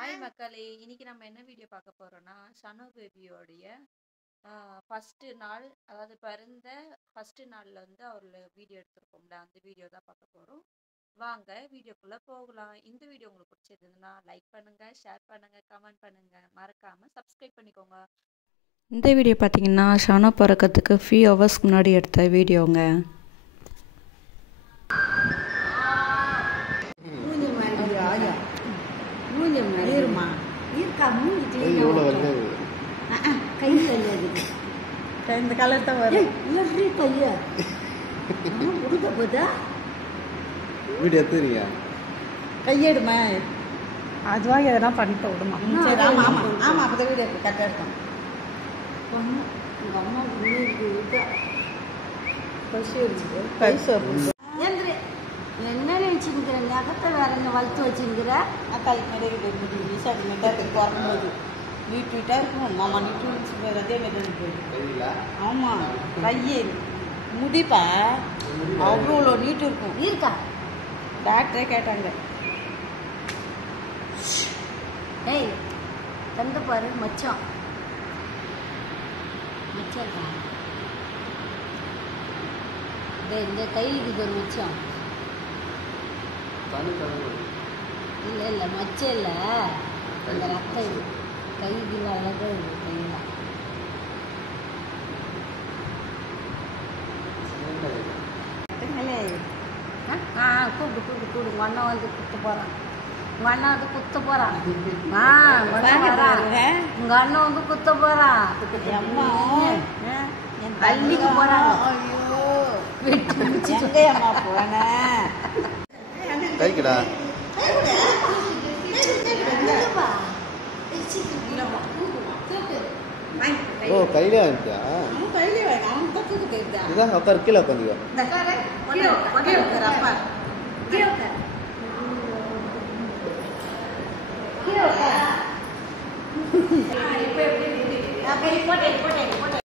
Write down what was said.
Hi மக்களே, இன்னைக்கு நம்ம என்ன வீடியோ பார்க்க போறோம்னா சனு பேபியோடைய ஃபர்ஸ்ட் நாள், அதாவது பிறந்த ஃபர்ஸ்ட் நாள்ல வந்து அவரோட வீடியோ எடுத்திருக்கோம்ல, அந்த வீடியோ தான் பார்க்க போறோம். வாங்க வீடியோக்குள்ள போகலாம். இந்த வீடியோ உங்களுக்கு பிடிச்சிருந்ததுன்னா லைக் பண்ணுங்க, ஷேர் பண்ணுங்க, கமெண்ட் பண்ணுங்க, மறக்காம சப்ஸ்கிரைப் பண்ணிக்கோங்க. இந்த வீடியோ பார்த்தீங்கன்னா சனு பிறக்கிறதுக்கு ஃபியூ ஹவர்ஸ்க்கு முன்னாடி எடுத்த வீடியோங்க. இந்த கலர் தான் வரும். வீடியோ எடுத்துறீங்க கையெடுமா அதுவாக எதனா பண்ணிட்டு விடுமா. சரி, ஆமாம் ஆமாம் ஆமாம், அப்போ வீடியோ கரெக்டாக இருக்கும். என்ன நினைச்சுக்கிற நகத்தை வேற என்ன வளர்த்து வச்சுங்கிற அக்காளுக்கு நிறைய விசாரி மெட்டாக்கு பிறக்கும்போது நீட் நீட்டாக இருக்கும். மாமா நீட்டு வச்சு போய் அதே மாதிரி போயிடும். ஆமாம், கையே முடிப்பா அவ்வளோ நீட்டு இருக்கும். இருக்கா டாக்டரே கேட்டாங்க. ஏய் கண்டு பாரு மச்சம் மச்சம் இந்த கைக்கு ஒரு மச்சம் இல்லை இல்லை மச்சம் இல்லை, இந்த ரத்தம் இது கையில் அழகாக இருக்குது. கையில் கூப்பிடு கூப்பிடு கூப்பிடு. உங்கள் அண்ணன் வந்து குத்த போகிறான், உங்கள் அண்ணன் வந்து குத்த போகிறான். உங்கள் அண்ணன் வந்து குத்த போகிறான், அள்ளிக்கு போகிறாங்க. ஐயோ அம்மா போனேன் கைக்குடா ஓ கையிலே வாங்கிட்டா கையிலே வாங்க. அவன் தூக்கு போயிருந்தா இதான் உட்கார் கீழே உட்காந்துக்கோ. போட்டேன்